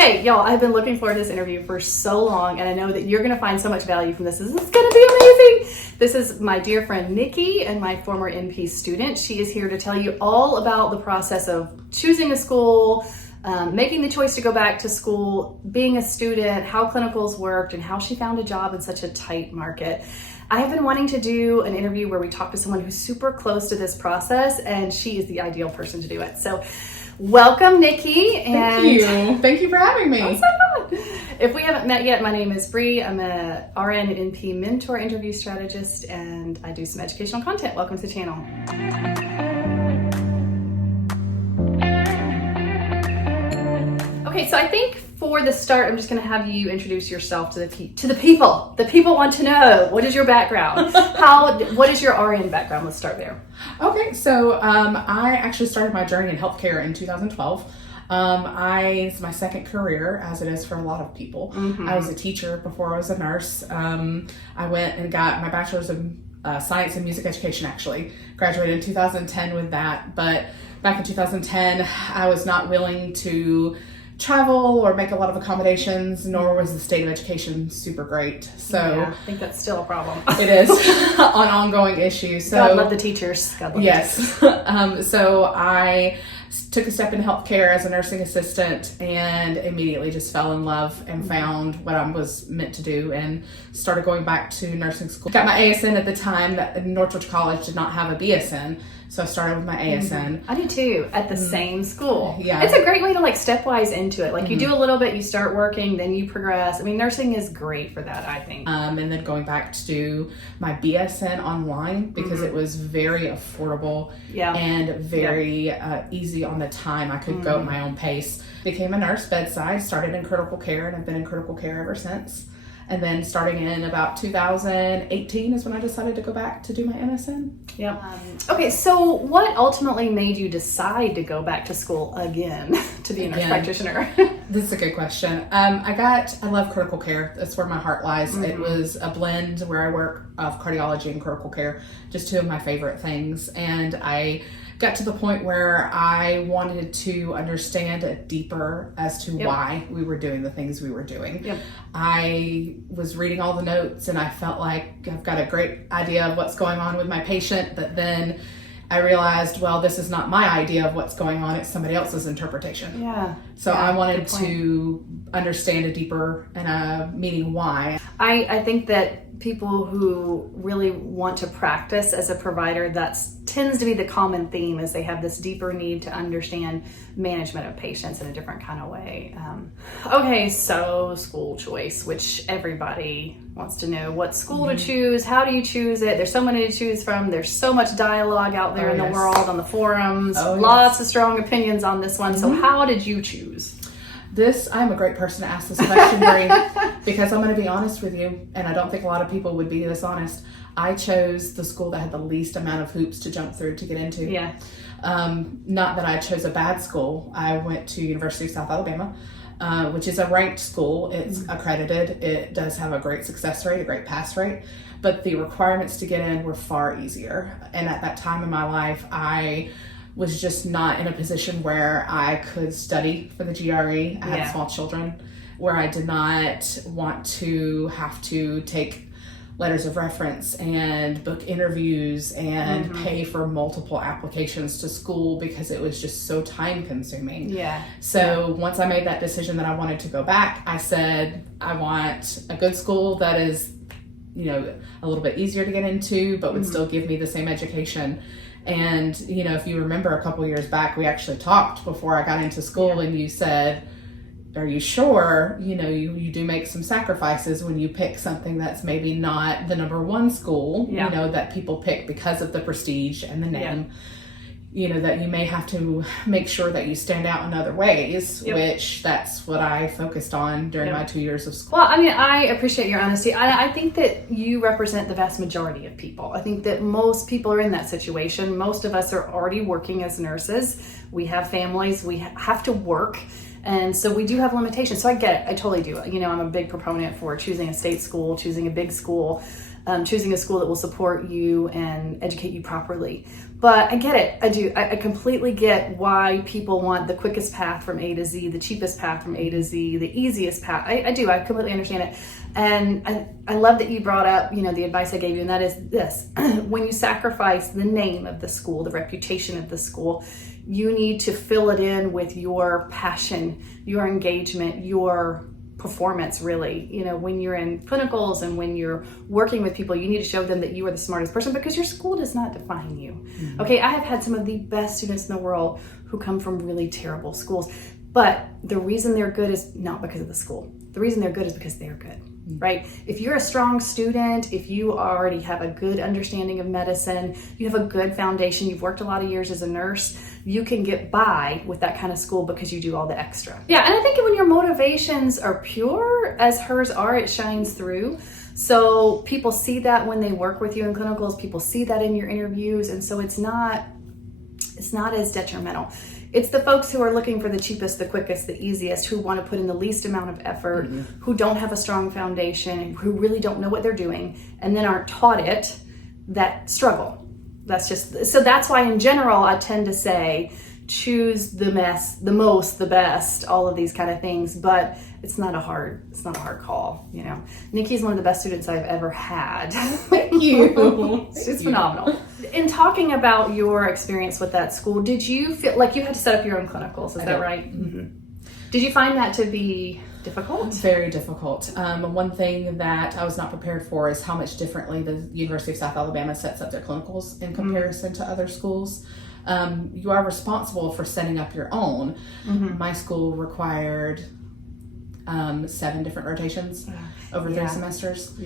Okay, y'all, I've been looking forward to this interview for so long, and I know that you're going to find so much value from this. This is going to be amazing. This is my dear friend Nikki and my former NP student. She is here to tell you all about the process of choosing a school, making the choice to go back to school, being a student, how clinicals worked, and how she found a job in such a tight market. I have been wanting to do an interview where we talk to someone who's super close to this process, and she is the ideal person to do it. So welcome, Nikki. Thank you. Thank you for having me. Oh, so fun. If we haven't met yet, my name is Bree. I'm a RN and NP mentor interview strategist, and I do some educational content. Welcome to the channel. Okay, so I think for the start, I'm just going to have you introduce yourself to the people. The people want to know, what is your background? What is your RN background? Let's start there. Okay, so I actually started my journey in healthcare in 2012. It's my second career, as it is for a lot of people. Mm-hmm. I was a teacher before I was a nurse. I went and got my bachelor's in science and music education, actually. Graduated in 2010 with that, but back in 2010, I was not willing to travel or make a lot of accommodations, nor was the state of education super great. So yeah, I think that's still a problem. It is an ongoing issue. So God love the teachers. God love yes. the teachers. So I took a step in healthcare as a nursing assistant and immediately just fell in love and found what I was meant to do and started going back to nursing school. Got my ASN at the time. That Northwich College did not have a BSN. So I started with my ASN. I did too, at the same school. Yeah. It's a great way to like stepwise into it. Like you do a little bit, you start working, then you progress. I mean, nursing is great for that, I think. And then going back to do my BSN online because it was very affordable and very easy on the time. I could go at my own pace. Became a nurse bedside, started in critical care, and I've been in critical care ever since. And then starting in about 2018 is when I decided to go back to do my MSN. Yep. Okay, so what ultimately made you decide to go back to school again to be a nurse practitioner? This is a good question. I love critical care. That's where my heart lies. It was a blend where I work of cardiology and critical care, just two of my favorite things. And I got to the point where I wanted to understand it deeper as to why we were doing the things we were doing. Yep. I was reading all the notes and I felt like I've got a great idea of what's going on with my patient, but then I realized, well, this is not my idea of what's going on, it's somebody else's interpretation. Yeah. So I wanted to understand a deeper meaning why. I think that people who really want to practice as a provider, that tends to be the common theme, is they have this deeper need to understand management of patients in a different kind of way. Okay, so school choice, which everybody wants to know what school to choose. How do you choose it? There's so many to choose from. There's so much dialogue out there in the world, on the forums. Lots of strong opinions on this one. So how did you choose? I'm a great person to ask this question, Bree, because I'm going to be honest with you, and I don't think a lot of people would be this honest. I chose the school that had the least amount of hoops to jump through to get into. Yeah. Not that I chose a bad school. I went to University of South Alabama, which is a ranked school. It's accredited. It does have a great success rate, a great pass rate, but the requirements to get in were far easier. And at that time in my life, I was just not in a position where I could study for the GRE. I had small children, where I did not want to have to take letters of reference and book interviews and pay for multiple applications to school because it was just so time consuming. Yeah. So once I made that decision that I wanted to go back, I said, I want a good school that is, a little bit easier to get into, but would still give me the same education. And, if you remember a couple years back, we actually talked before I got into school and you said, are you sure, you do make some sacrifices when you pick something that's maybe not the number one school, that people pick because of the prestige and the name, that you may have to make sure that you stand out in other ways, which that's what I focused on during my 2 years of school. Well, I mean, I appreciate your honesty. I think that you represent the vast majority of people. I think that most people are in that situation. Most of us are already working as nurses. We have families. We have to work. And so we do have limitations. So I get it. I totally do. I'm a big proponent for choosing a state school, choosing a big school. choosing a school that will support you and educate you properly. But I get it. I do. I completely get why people want the quickest path from A to Z, the cheapest path from A to Z, the easiest path. I do. I completely understand it. And I love that you brought up, the advice I gave you, and that is this. When you sacrifice the name of the school, the reputation of the school, you need to fill it in with your passion, your engagement, your performance, really. When you're in clinicals and when you're working with people, you need to show them that you are the smartest person, because your school does not define you. Mm-hmm. Okay, I have had some of the best students in the world who come from really terrible schools, but the reason they're good is not because of the school. The reason they're good is because they're good. Right? If you're a strong student, if you already have a good understanding of medicine, you have a good foundation, you've worked a lot of years as a nurse, you can get by with that kind of school because you do all the extra. Yeah, and I think when your motivations are pure, as hers are, it shines through. So people see that when they work with you in clinicals, people see that in your interviews, and so it's not as detrimental. It's the folks who are looking for the cheapest, the quickest, the easiest, who want to put in the least amount of effort, who don't have a strong foundation, who really don't know what they're doing, and then aren't taught it, that struggle. So that's why in general, I tend to say, choose the most, the best, all of these kind of things, but it's not a hard call. Nikki's one of the best students I've ever had. Thank you. She's phenomenal. In talking about your experience with that school, did you feel like you had to set up your own clinicals? Is that right? Mm-hmm. Did you find that to be difficult? Very difficult. One thing that I was not prepared for is how much differently the University of South Alabama sets up their clinicals in comparison to other schools. You are responsible for setting up your own. Mm-hmm. My school required 7 different rotations over 3 semesters,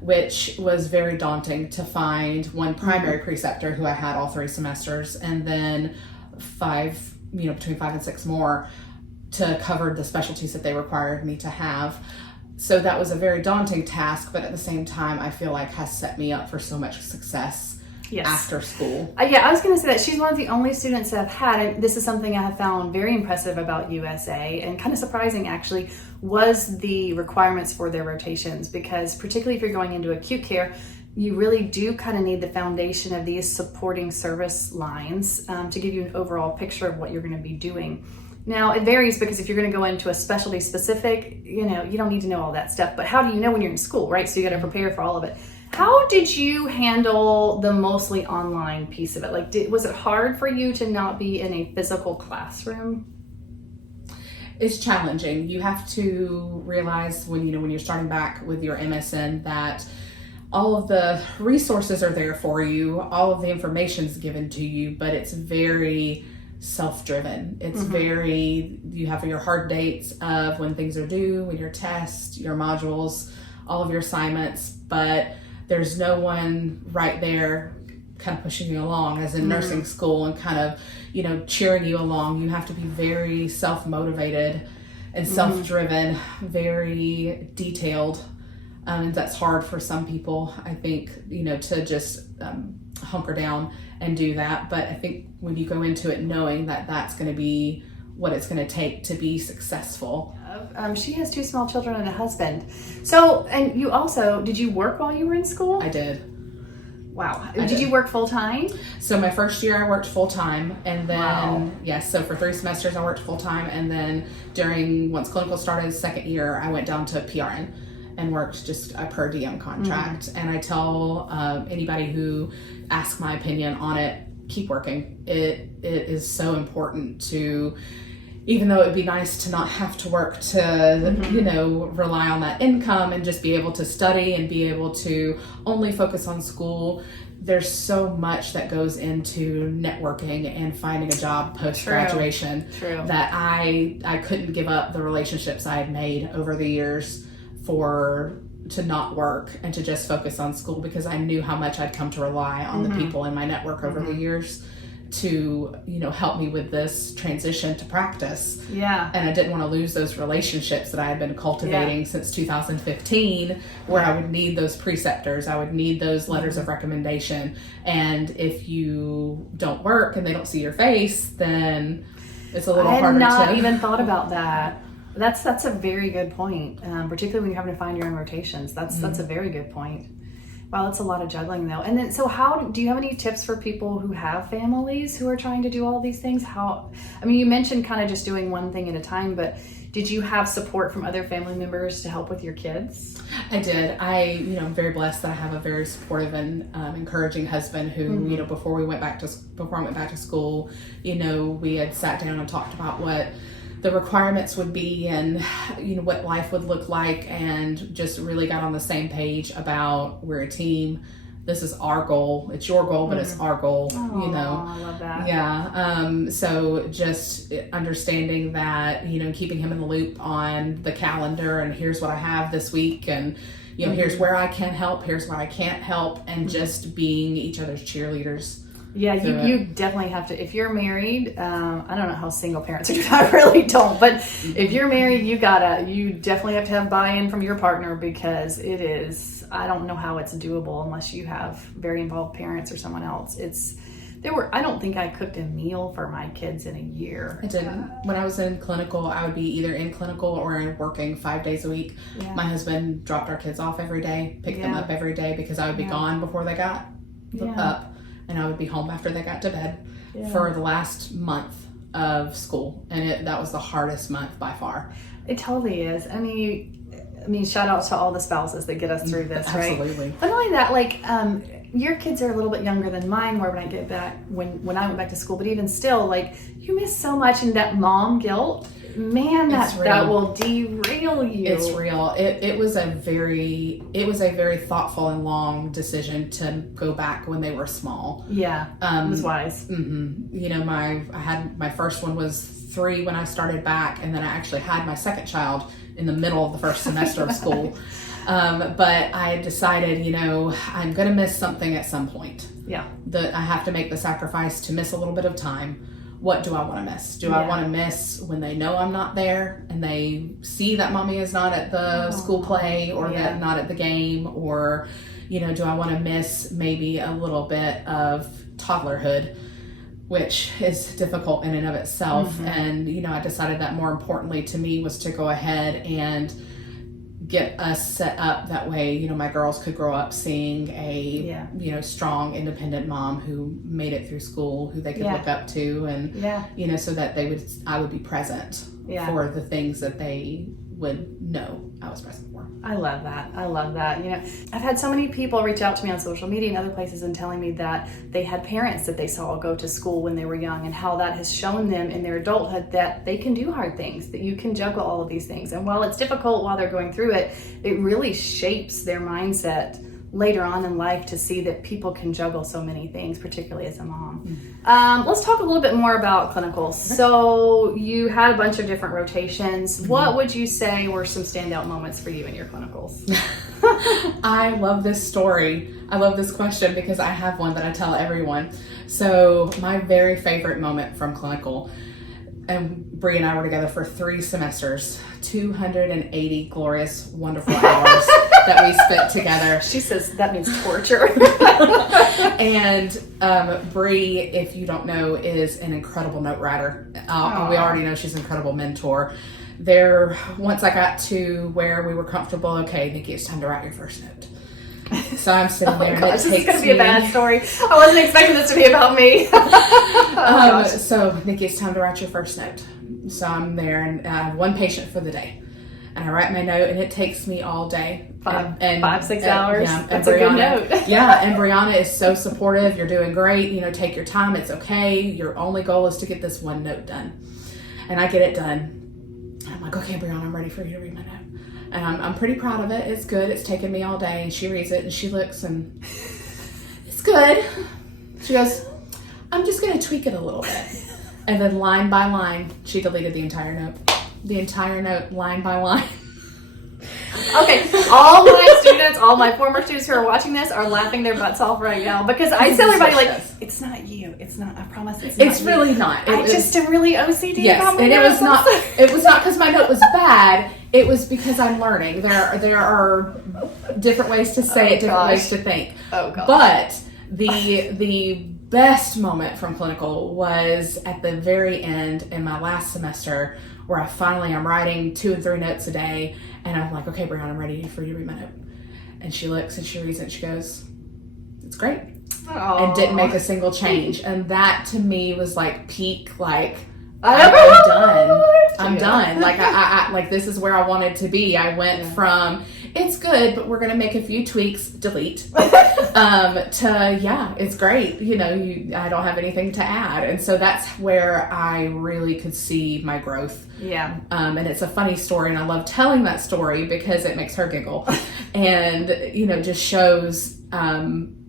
which was very daunting to find one primary preceptor who I had all 3 semesters, and then 5, between 5 and 6 more to cover the specialties that they required me to have. So that was a very daunting task, but at the same time, I feel like has set me up for so much success after school. I was going to say that she's one of the only students that I've had, and this is something I have found very impressive about USA, and kind of surprising actually, was the requirements for their rotations, because particularly if you're going into acute care, you really do kind of need the foundation of these supporting service lines to give you an overall picture of what you're going to be doing. Now, it varies, because if you're going to go into a specialty specific, you don't need to know all that stuff, but how do you know when you're in school, right? So you got to prepare for all of it. How did you handle the mostly online piece of it? Was it hard for you to not be in a physical classroom? It's challenging. You have to realize when you're starting back with your MSN that all of the resources are there for you, all of the information's given to you, but it's very self-driven. It's you have your hard dates of when things are due, when your tests, your modules, all of your assignments, but there's no one right there kind of pushing you along as in nursing school and kind of, cheering you along. You have to be very self-motivated and self-driven, very detailed. And that's hard for some people, I think, to just hunker down and do that. But I think when you go into it knowing that that's going to be what it's going to take to be successful. She has 2 small children and a husband. So, and you also, did you work while you were in school? I did. Wow. Did you work full time? So my first year I worked full time, and then, so for 3 semesters I worked full time, and then once clinical started, the second year I went down to PRN and worked just a per diem contract. And I tell anybody who asks my opinion on it, keep working. It is so important to, even though it'd be nice to not have to work to, rely on that income and just be able to study and be able to only focus on school, there's so much that goes into networking and finding a job post-graduation that I couldn't give up the relationships I had made over the years to not work and to just focus on school, because I knew how much I'd come to rely on the people in my network over the years to, help me with this transition to practice. Yeah. And I didn't want to lose those relationships that I had been cultivating since 2015, where I would need those preceptors, I would need those letters of recommendation. And if you don't work and they don't see your face, then it's a little harder to... I had not even thought about that. That's a very good point, particularly when you're having to find your own rotations. That's a very good point. Wow, that's a lot of juggling though. And then, so do you have any tips for people who have families who are trying to do all these things? You mentioned kind of just doing one thing at a time, but did you have support from other family members to help with your kids? I did. I'm very blessed that I have a very supportive and encouraging husband who, before I went back to school, we had sat down and talked about what the requirements would be and, what life would look like, and just really got on the same page about we're a team. This is our goal. It's your goal, but it's our goal, I love that. Yeah. So just understanding that, keeping him in the loop on the calendar, and here's what I have this week, and, here's where I can help, here's where I can't help, and just being each other's cheerleaders. Yeah, you definitely have to. If you're married, I don't know how single parents are doing. I really don't. But if you're married, you definitely have to have buy-in from your partner, because it is. I don't know how it's doable unless you have very involved parents or someone else. I don't think I cooked a meal for my kids in a year. I didn't. When I was in clinical, I would be either in clinical or working 5 days a week. Yeah. My husband dropped our kids off every day, picked them up every day, because I would be gone before they got up. And I would be home after they got to bed for the last month of school. And that was the hardest month by far. It totally is. I mean, shout out to all the spouses that get us through this, right? Absolutely. But not only that, your kids are a little bit younger than mine were when I get back, when I went back to school. But even still, you miss so much, and that mom guilt, man, that will derail you. It's real. It was a very thoughtful and long decision to go back when they were small. Yeah, it was wise. Mm-hmm. I had my first one was 3 when I started back, and then I actually had my second child in the middle of the first semester of school. But I decided, I'm going to miss something at some point. Yeah. That I have to make the sacrifice to miss a little bit of time. What do I want to miss? Do I want to miss when they know I'm not there and they see that mommy is not at the school play, or that not at the game, or, do I want to miss maybe a little bit of toddlerhood, which is difficult in and of itself. And, I decided that more importantly to me was to go ahead and get us set up that way, my girls could grow up seeing a, strong, independent mom who made it through school, who they could look up to, and, so that I would be present for the things that they would know I was present for. I love that. I've had so many people reach out to me on social media and other places and telling me that they had parents that they saw go to school when they were young, and how that has shown them in their adulthood that they can do hard things, that you can juggle all of these things. And while it's difficult while they're going through it, it really shapes their mindset later on in life to see that people can juggle so many things, particularly as a mom. Let's talk a little bit more about clinicals. So you had a bunch of different rotations. What would you say were some standout moments for you in your clinicals? I love this story. I love this question because I have one that I tell everyone. So my very favorite moment from clinical, and Bree and I were together for 3 semesters, 280 glorious, wonderful hours that we spent together. She says that means torture. And Bree, if you don't know, is an incredible note writer. We already know she's an incredible mentor. Once I got to where we were comfortable, okay, Nikki, it's time to write your first note. So I'm sitting there. Gosh, this is going to be a bad story. I wasn't expecting this to be about me. So Nikki, it's time to write your first note. So I'm there, and I have 1 patient for the day. And I write my note, and it takes me all day. 5-6 hours. Yeah, that's a good note. And Brianna is so supportive. You're doing great. Take your time. It's okay. Your only goal is to get this 1 note done. And I get it done. I'm like, okay, Brianna, I'm ready for you to read my note. And I'm pretty proud of it. It's good. It's taken me all day. And she reads it, and she looks, and it's good. She goes, I'm just going to tweak it a little bit. And then line by line, she deleted the entire note. The entire note, line by line. Okay, all my students, all my former students who are watching this are laughing their butts off right now, because I tell everybody, it's not you. It's not, I promise it's not you. Really not. I just am really OCD. Yes, and it was not because my note was bad. It was because I'm learning. There are different ways to say it, different ways to think. Oh, gosh. But the best moment from clinical was at the very end in my last semester, where I'm writing 2 and 3 notes a day, and I'm like, okay, Brianna, I'm ready for you to read my note. And she looks and she reads it and she goes, "It's great." Aww. And didn't make a single change. And that to me was like peak, like, I'm done. I'm done. Like, I like, this is where I wanted to be. I went from, it's good, but we're going to make a few tweaks, delete, to, yeah, it's great. You know, I don't have anything to add. And so that's where I really could see my growth. Yeah. And it's a funny story, and I love telling that story because it makes her giggle and, you know, just shows,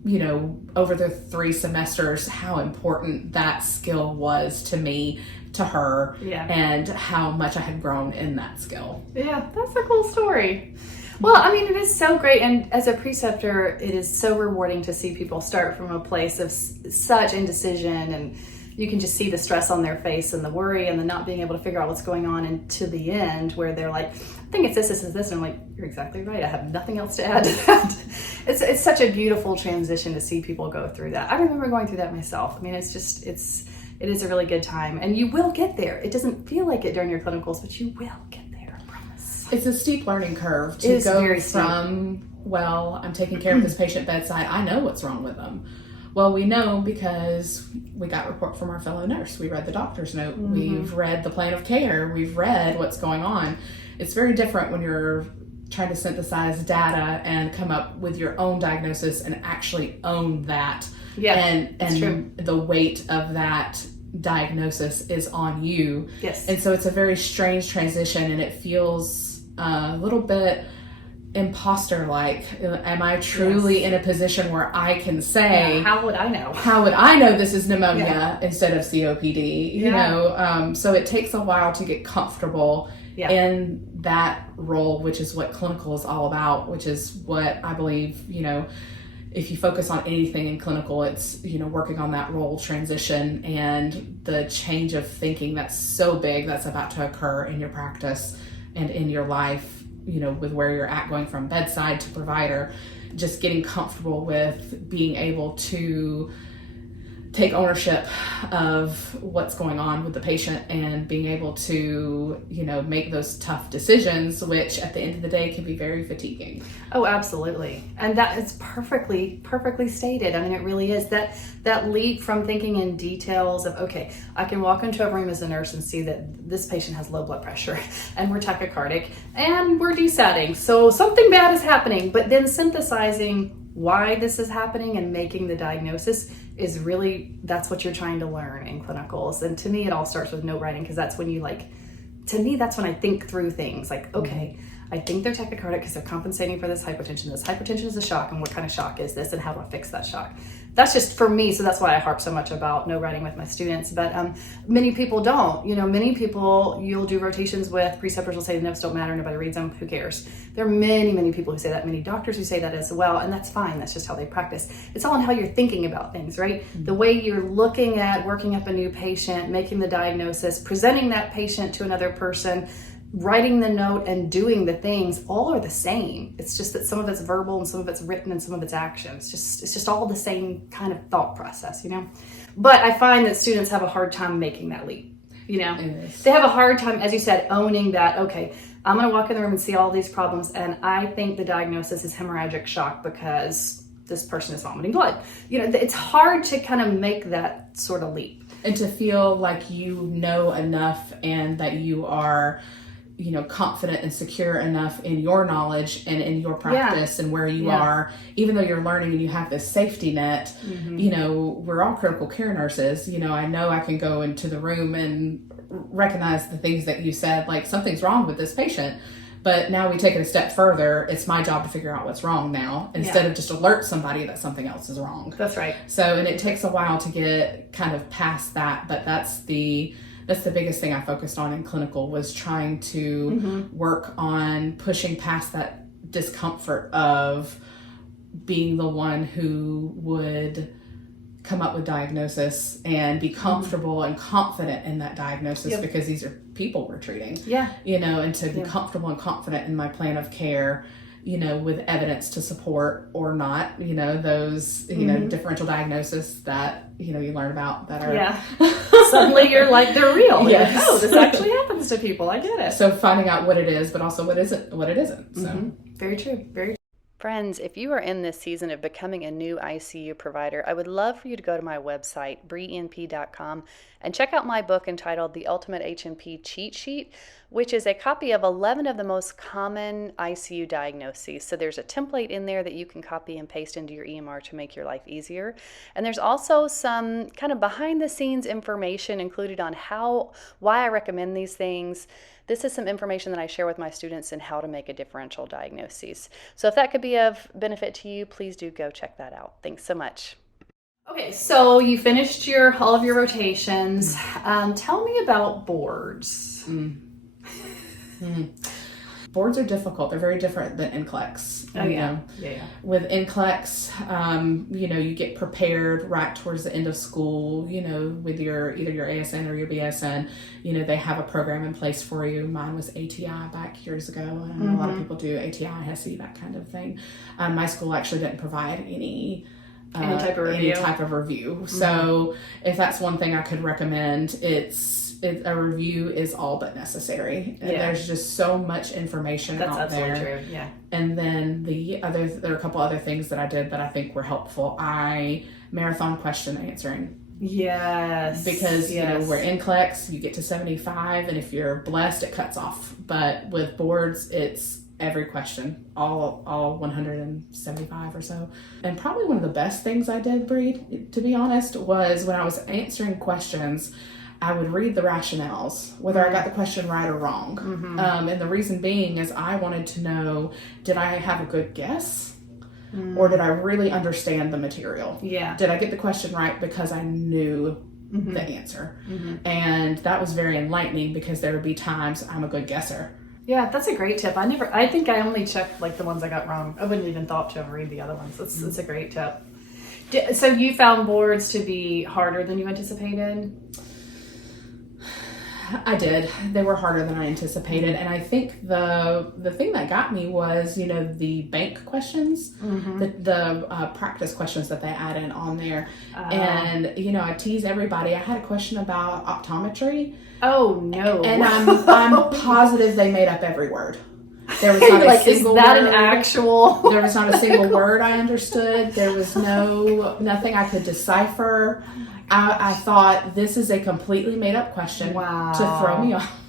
you know, over the 3 semesters, how important that skill was to me, to her, and how much I had grown in that skill. Yeah, that's a cool story. Well, I mean, it is so great. And as a preceptor, it is so rewarding to see people start from a place of such indecision, and you can just see the stress on their face and the worry and the not being able to figure out what's going on, and to the end where they're like, I think it's this. And I'm like, you're exactly right. I have nothing else to add to that. It's such a beautiful transition to see people go through that. I remember going through that myself. I mean, it is a really good time, and you will get there. It doesn't feel like it during your clinicals, but you will get there, I promise. It's a steep learning curve to go very from, well, I'm taking care of this patient bedside. I know what's wrong with them. Well, we know because we got report from our fellow nurse. We read the doctor's note. We've read the plan of care. We've read what's going on. It's very different when you're trying to synthesize data and come up with your own diagnosis and actually own that. Yeah, and the weight of that diagnosis is on you. Yes. And so it's a very strange transition, and it feels a little bit imposter-like. Am I truly in a position where I can say, how would I know? How would I know this is pneumonia instead of COPD? You know, so it takes a while to get comfortable in that role, which is what clinical is all about, which is what I believe, you know, if you focus on anything in clinical, it's, you know, working on that role transition and the change of thinking that's so big that's about to occur in your practice and in your life, you know, with where you're at, going from bedside to provider, just getting comfortable with being able to take ownership of what's going on with the patient and being able to, you know, make those tough decisions, which at the end of the day can be very fatiguing. Oh, absolutely. And that is perfectly stated. I mean, it really is that leap from thinking in details of, okay, I can walk into a room as a nurse and see that this patient has low blood pressure and we're tachycardic and we're desatting. So something bad is happening, but then synthesizing why this is happening and making the diagnosis is really, that's what you're trying to learn in clinicals. And to me, it all starts with note writing, because that's when you to me, that's when I think through things like, okay, I think they're tachycardic because they're compensating for this hypertension. This hypertension is a shock, and what kind of shock is this, and how do I fix that shock? That's just for me, so that's why I harp so much about note writing with my students. But many people don't. You know, many people, you'll do rotations with, preceptors will say the notes don't matter, nobody reads them, who cares? There are many people who say that, many doctors who say that as well, and that's fine. That's just how they practice. It's all in how you're thinking about things, right? The way you're looking at working up a new patient, making the diagnosis, presenting that patient to another person, writing the note and doing the things, all are the same. It's just that some of it's verbal and some of it's written and some of it's action. It's just all the same kind of thought process, you know? But I find that students have a hard time making that leap, you know? They have a hard time, as you said, owning that, okay, I'm gonna walk in the room and see all these problems, and I think the diagnosis is hemorrhagic shock because this person is vomiting blood. You know, it's hard to kind of make that sort of leap. And to feel like you know enough and that you are, you know, confident and secure enough in your knowledge and in your practice and where you are, even though you're learning and you have this safety net. You know, we're all critical care nurses. You know I can go into the room and recognize the things that you said, like something's wrong with this patient. But now we take it a step further. It's my job to figure out what's wrong now, instead of just alert somebody that something else is wrong. That's right. So, and it takes a while to get kind of past that, but that's the biggest thing I focused on in clinical, was trying to work on pushing past that discomfort of being the one who would come up with diagnosis and be comfortable and confident in that diagnosis, because these are people we're treating. You know, and to be comfortable and confident in my plan of care, you know, with evidence to support or not, you know, those, you know, differential diagnosis that, you know, you learn about that are suddenly you're like, they're real. Yes. Oh, this actually happens to people. I get it. So finding out what it is, but also what it isn't. So very true. Very true. Friends, if you are in this season of becoming a new ICU provider, I would love for you to go to my website, breenp.com, and check out my book entitled The Ultimate HMP Cheat Sheet, which is a copy of 11 of the most common ICU diagnoses. So there's a template in there that you can copy and paste into your EMR to make your life easier. And there's also some kind of behind the scenes information included on why I recommend these things. This is some information that I share with my students in how to make a differential diagnosis. So if that could be of benefit to you, please do go check that out. Thanks so much. Okay, so you finished all of your rotations. Tell me about boards. Boards are difficult. They're very different than NCLEX. Oh, yeah. Yeah. With NCLEX, you get prepared right towards the end of school, with either your ASN or your BSN. They have a program in place for you. Mine was ATI back years ago. And I know a lot of people do ATI, HESI, that kind of thing. My school actually didn't provide any type of review. So if that's one thing I could recommend, a review is all but necessary. And there's just so much information out there. That's absolutely true. Yeah. And then there are a couple other things that I did that I think were helpful. I marathon question answering. Yes. Because we're in NCLEX, you get to 75, and if you're blessed, it cuts off. But with boards, it's every question, all 175 or so. And probably one of the best things I did, Bree, to be honest, was when I was answering questions, I would read the rationales, whether I got the question right or wrong. And the reason being is I wanted to know, did I have a good guess? Or did I really understand the material? Yeah. Did I get the question right because I knew the answer? And that was very enlightening because there would be times I'm a good guesser. Yeah, that's a great tip. I think I only checked the ones I got wrong. I wouldn't even thought to read the other ones. That's a great tip. So you found boards to be harder than you anticipated? I did. They were harder than I anticipated. And I think the thing that got me was, the bank questions, the practice questions that they add in on there. And, I tease everybody. I had a question about optometry. Oh, no. And I'm positive they made up every word. There was not a single is that word. An actual? There was not a single word I understood. There was nothing I could decipher. I thought this is a completely made up question to throw me off.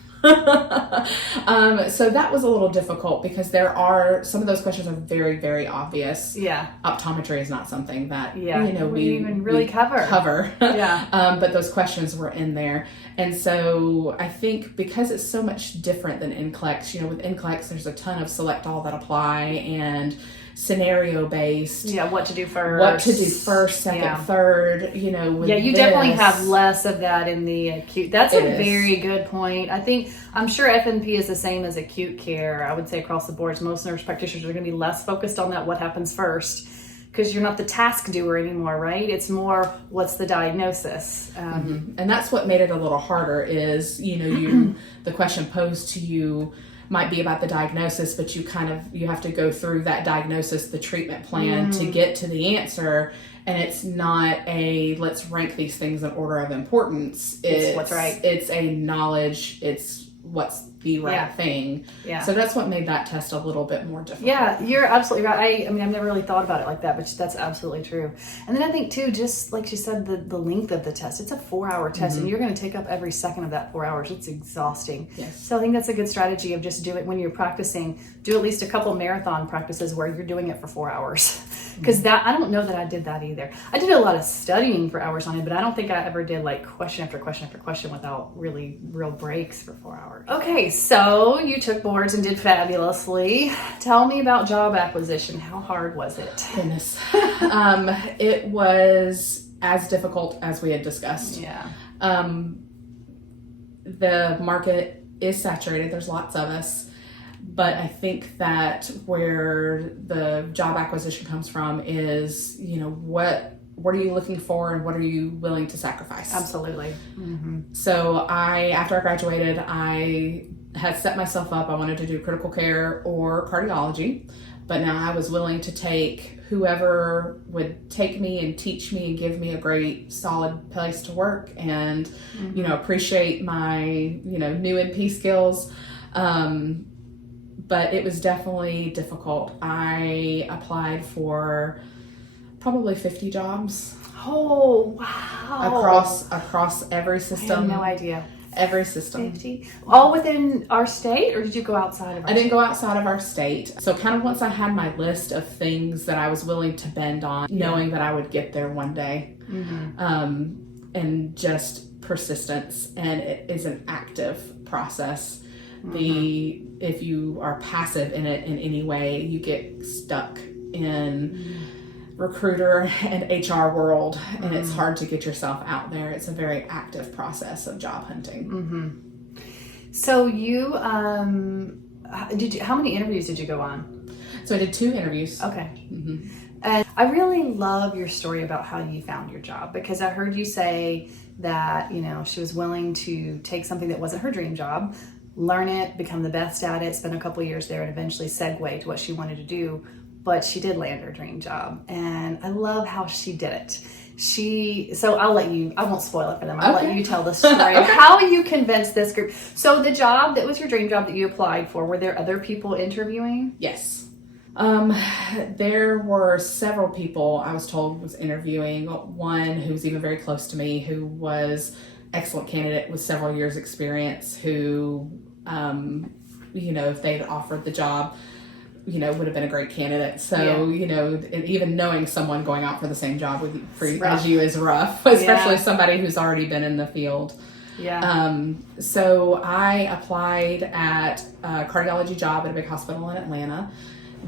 So that was a little difficult because some of those questions are very, very obvious. Yeah. Optometry is not something that, we even really cover. Yeah. But those questions were in there. And so I think because it's so much different than NCLEX, with NCLEX, there's a ton of select all that apply and scenario based. Yeah, what to do first, second, third, with you definitely have less of that in the acute. That's a very good point. I'm sure FNP is the same as acute care. I would say across the boards, most nurse practitioners are going to be less focused on that, what happens first, because you're not the task doer anymore, right? It's more, what's the diagnosis? And that's what made it a little harder is, the question posed to you might be about the diagnosis, but you have to go through that diagnosis, the treatment plan to get to the answer. And it's not let's rank these things in order of importance. It's what's right. It's a knowledge. It's what's the right thing. Yeah. So that's what made that test a little bit more difficult. Yeah, you're absolutely right. I've never really thought about it like that, but that's absolutely true. And then I think too, just like she said, the length of the test, it's a 4-hour test and you're going to take up every second of that 4 hours. It's exhausting. Yes. So I think that's a good strategy of just do it when you're practicing, do at least a couple marathon practices where you're doing it for 4 hours. Because I don't know that I did that either. I did a lot of studying for hours on it, but I don't think I ever did question after question after question without real breaks for 4 hours. Okay, so you took boards and did fabulously. Tell me about job acquisition. How hard was it? Goodness. It was as difficult as we had discussed. Yeah. The market is saturated. There's lots of us. But I think that where the job acquisition comes from is, what are you looking for and what are you willing to sacrifice? Absolutely. Mm-hmm. So after I graduated, I had set myself up. I wanted to do critical care or cardiology, but now I was willing to take whoever would take me and teach me and give me a great solid place to work and, appreciate my, new NP skills. but it was definitely difficult. I applied for probably 50 jobs. Oh, wow. Across every system. I had no idea. Every system. 50? All within our state, or did you go outside of our state? I didn't go outside of our state. So kind of once I had my list of things that I was willing to bend on, knowing that I would get there one day, and just persistence, and it is an active process. If you are passive in it in any way, you get stuck in recruiter and HR world, and it's hard to get yourself out there. It's a very active process of job hunting. So you, how many interviews did you go on? So I did 2 interviews. Okay. And I really love your story about how you found your job, because I heard you say that, she was willing to take something that wasn't her dream job, learn it, become the best at it, spend a couple of years there, and eventually segue to what she wanted to do. But she did land her dream job, and I love how she did it. So I won't spoil it for them. I'll let you tell the story of how you convinced this group. So the job that was your dream job that you applied for, were there other people interviewing? Yes. There were several people I was told was interviewing. One who was even very close to me, who was excellent candidate with several years experience, who, if they'd offered the job, would have been a great candidate. So, even knowing someone going out for the same job as you is rough, especially somebody who's already been in the field. So I applied at a cardiology job at a big hospital in Atlanta.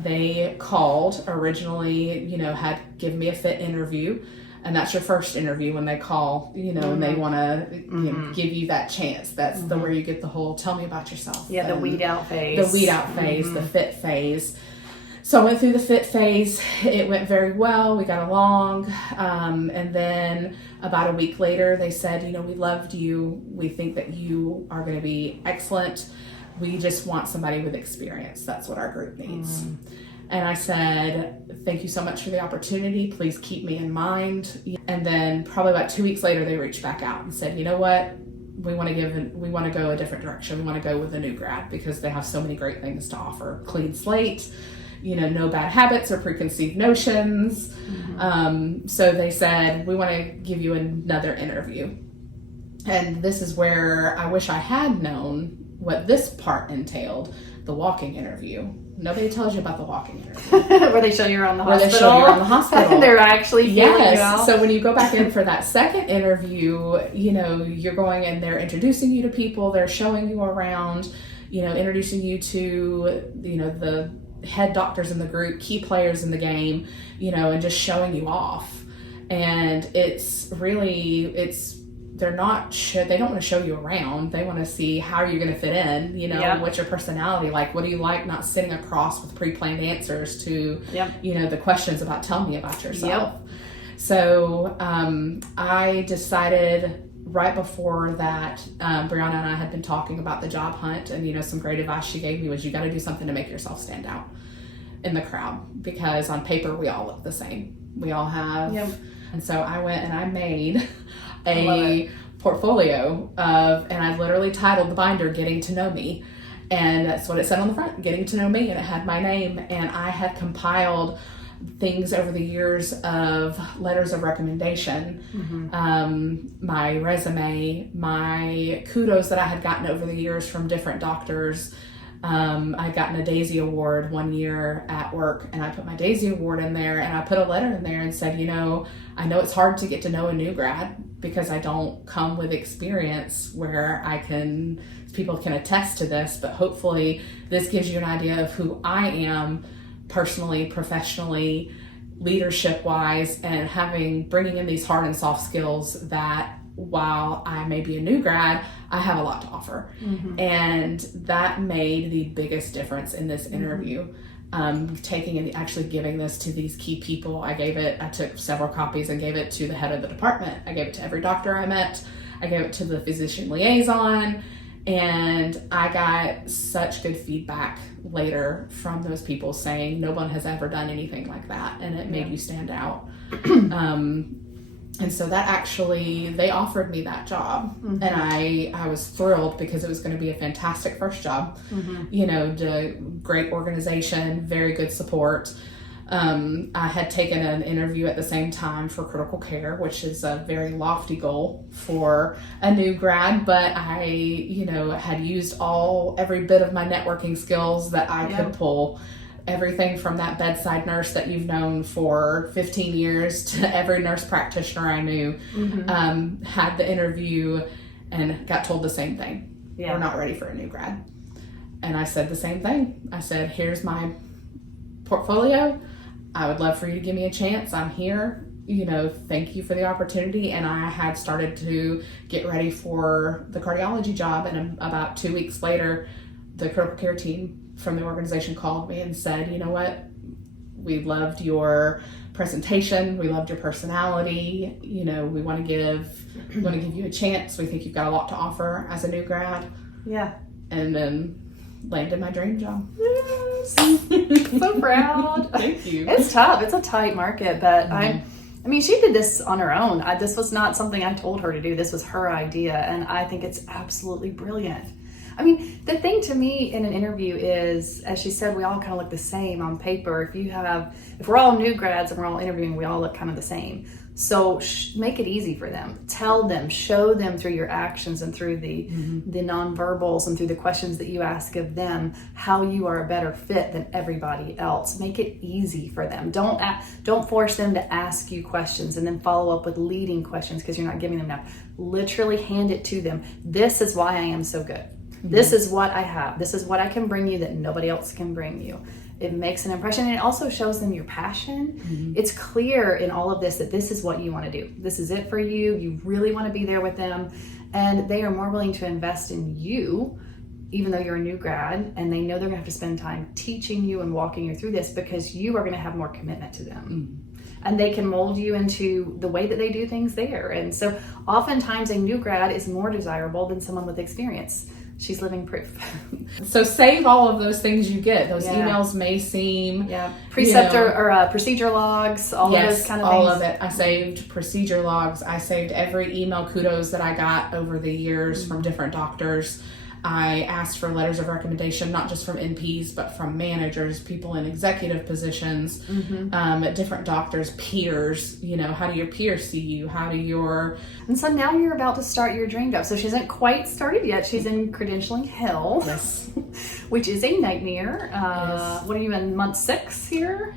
They called originally, had given me a fit interview. And that's your first interview when they call, and they want to give you that chance. That's where you get the whole, tell me about yourself. The weed out phase. The weed out phase, the fit phase. So I went through the fit phase. It went very well. We got along. And then about a week later, they said, we loved you. We think that you are going to be excellent. We just want somebody with experience. That's what our group needs. And I said, thank you so much for the opportunity. Please keep me in mind. And then probably about 2 weeks later, they reached back out and said, you know what? We want to go a different direction. We want to go with a new grad because they have so many great things to offer. Clean slate, no bad habits or preconceived notions. So they said, we want to give you another interview. And this is where I wish I had known what this part entailed, the walking interview. Nobody tells you about the walking interview. Where they show you around the hospital. Where they show you around the hospital. And they're actually feeling you out. So when you go back in for that second interview, you're going and they're introducing you to people. They're showing you around, introducing you to, the head doctors in the group, key players in the game, and just showing you off. And they don't want to show you around. They want to see how you're going to fit in, what's your personality like? What do you like not sitting across with pre-planned answers to, the questions about tell me about yourself. So I decided right before that, Brianna and I had been talking about the job hunt, and, some great advice she gave me was you got to do something to make yourself stand out in the crowd, because on paper we all look the same. We all have. And so I went and I made a portfolio and I literally titled the binder Getting to Know Me, and that's what it said on the front, Getting to Know Me, and it had my name, and I had compiled things over the years of letters of recommendation, my resume, my kudos that I had gotten over the years from different doctors. I'd gotten a Daisy Award one year at work, and I put my Daisy Award in there, and I put a letter in there and said, I know it's hard to get to know a new grad because I don't come with experience where people can attest to this, but hopefully this gives you an idea of who I am personally, professionally, leadership wise, and bringing in these hard and soft skills that while I may be a new grad, I have a lot to offer. And that made the biggest difference in this interview. Taking and actually giving this to these key people. I took several copies and gave it to the head of the department. I gave it to every doctor I met. I gave it to the physician liaison, and I got such good feedback later from those people saying no one has ever done anything like that, and it made you stand out. And so that actually, they offered me that job. Mm-hmm. And I was thrilled because it was going to be a fantastic first job. Mm-hmm. Great organization, very good support. I had taken an interview at the same time for critical care, which is a very lofty goal for a new grad, but I, had used every bit of my networking skills that I could pull. Everything from that bedside nurse that you've known for 15 years to every nurse practitioner I knew, had the interview and got told the same thing. We're not ready for a new grad. And I said the same thing. I said, here's my portfolio. I would love for you to give me a chance. I'm here. Thank you for the opportunity. And I had started to get ready for the cardiology job. And about 2 weeks later, the critical care team from the organization called me and said, you know what, we loved your presentation, we loved your personality, we want to give you a chance. We think you've got a lot to offer as a new grad. And then landed my dream job. Yes. So proud. Thank you. It's tough. It's a tight market, but I mean, she did this on her own. This was not something I told her to do. This was her idea, and I think it's absolutely brilliant. I mean, the thing to me in an interview is, as she said, we all kind of look the same on paper. If we're all new grads and we're all interviewing, we all look kind of the same. So make it easy for them. Tell them, show them through your actions and through the nonverbals and through the questions that you ask of them how you are a better fit than everybody else. Make it easy for them. Don't force them to ask you questions and then follow up with leading questions because you're not giving them enough. Literally hand it to them. This is why I am so good. This is what I have. This is what I can bring you that nobody else can bring you. It makes an impression, and it also shows them your passion. It's clear in all of this that this is what you want to do. This is it for you. You really want to be there with them, and they are more willing to invest in you, even though you're a new grad, and they know they're going to have to spend time teaching you and walking you through this because you are going to have more commitment to them. And they can mold you into the way that they do things there. And so oftentimes a new grad is more desirable than someone with experience. She's living proof. So save all of those things you get. Those emails may seem... Preceptor or procedure logs, all of those kind of things. All of it. I saved procedure logs. I saved every email kudos that I got over the years from different doctors. I asked for letters of recommendation, not just from NPs, but from managers, people in executive positions, different doctors, peers. How do your peers see you? And so now you're about to start your dream job. So she hasn't quite started yet. She's in credentialing hell, which is a nightmare. What are you in, month 6 here?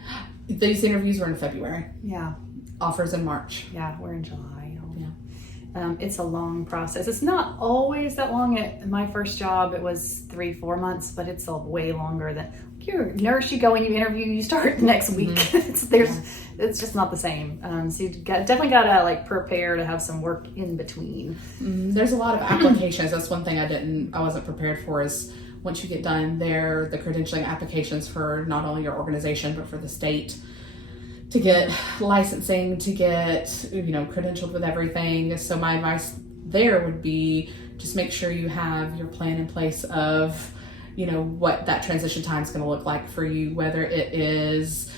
These interviews were in February. Yeah. Offers in March. Yeah, we're in July. It's a long process. It's not always that long. At my first job, it was 3-4 months, but it's way longer than you're a nurse. You go and you interview, you start next week. It's just not the same. So you definitely gotta prepare to have some work in between. There's a lot of applications. That's one thing I wasn't prepared for is once you get done there, the credentialing applications for not only your organization, but for the state. To get licensing, to get, credentialed with everything. So my advice there would be just make sure you have your plan in place of, what that transition time is going to look like for you, whether it is,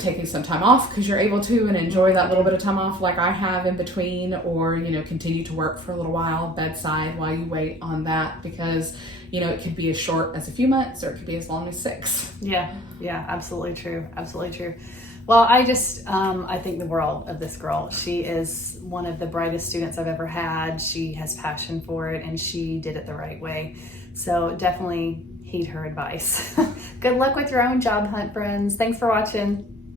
taking some time off because you're able to and enjoy that little bit of time off like I have in between, or, continue to work for a little while bedside while you wait on that because, it could be as short as a few months or it could be as long as 6. Yeah, absolutely true. Absolutely true. Well, I think the world of this girl. She is one of the brightest students I've ever had. She has passion for it, and she did it the right way. So definitely heed her advice. Good luck with your own job hunt, friends. Thanks for watching.